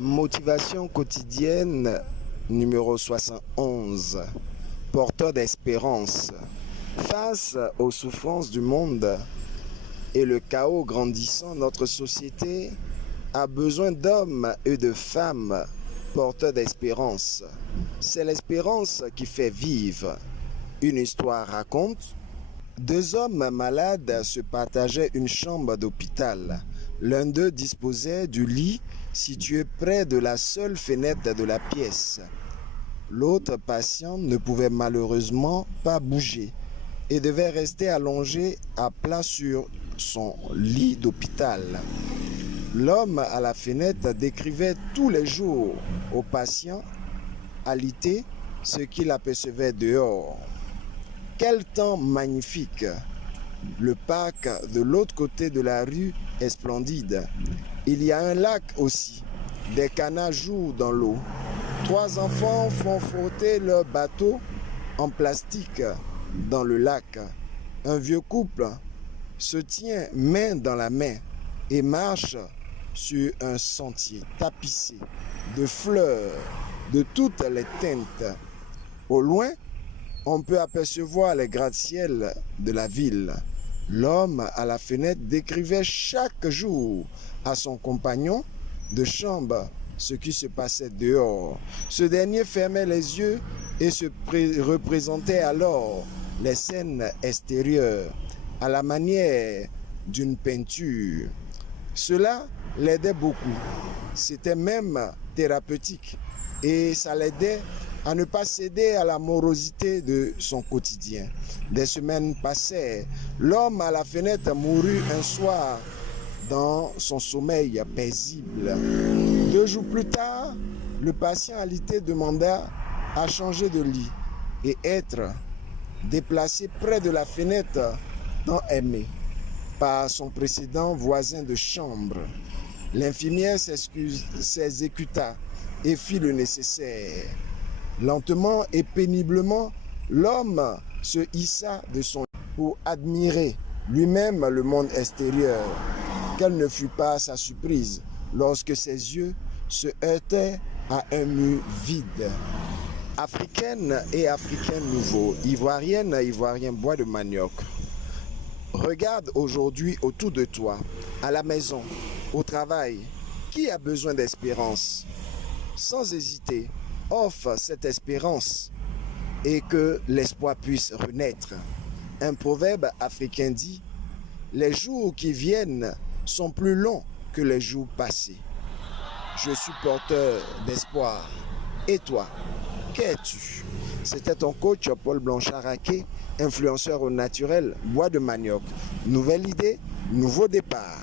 Motivation quotidienne numéro 71. Porteur d'espérance. Face aux souffrances du monde et le chaos grandissant, notre société a besoin d'hommes et de femmes porteurs d'espérance. C'est l'espérance qui fait vivre. Une histoire raconte: deux hommes malades se partageaient une chambre d'hôpital. L'un d'eux disposait du lit situé près de la seule fenêtre de la pièce. L'autre patient ne pouvait malheureusement pas bouger et devait rester allongé à plat sur son lit d'hôpital. L'homme à la fenêtre décrivait tous les jours au patient alité ce qu'il apercevait dehors. Quel temps magnifique! Le parc de l'autre côté de la rue est splendide. Il y a un lac aussi. Des canards jouent dans l'eau. Trois enfants font flotter leur bateau en plastique dans le lac. Un vieux couple se tient main dans la main et marche sur un sentier tapissé de fleurs de toutes les teintes. Au loin, on peut apercevoir les gratte-ciel de la ville. L'homme à la fenêtre décrivait chaque jour à son compagnon de chambre ce qui se passait dehors. Ce dernier fermait les yeux et se représentait alors les scènes extérieures à la manière d'une peinture. Cela l'aidait beaucoup. C'était même thérapeutique et ça l'aidait à ne pas céder à la morosité de son quotidien. Des semaines passèrent. L'homme à la fenêtre mourut un soir dans son sommeil paisible. 2 jours plus tard, le patient alité demanda à changer de lit et être déplacé près de la fenêtre tant aimée par son précédent voisin de chambre. L'infirmière s'exécuta et fit le nécessaire. Lentement et péniblement, l'homme se hissa de son lit pour admirer lui-même le monde extérieur. Quelle ne fut pas sa surprise lorsque ses yeux se heurtaient à un mur vide. Africaine et Africain nouveau, Ivoirienne et Ivoirien bois de manioc. Regarde aujourd'hui autour de toi, à la maison, au travail, qui a besoin d'espérance? Sans hésiter, offre cette espérance et que l'espoir puisse renaître. Un proverbe africain dit: les jours qui viennent sont plus longs que les jours passés. Je suis porteur d'espoir. Et toi, qu'es-tu? C'était ton coach Paul Blanchard-Raquet, influenceur au naturel, bois de manioc. Nouvelle idée, nouveau départ.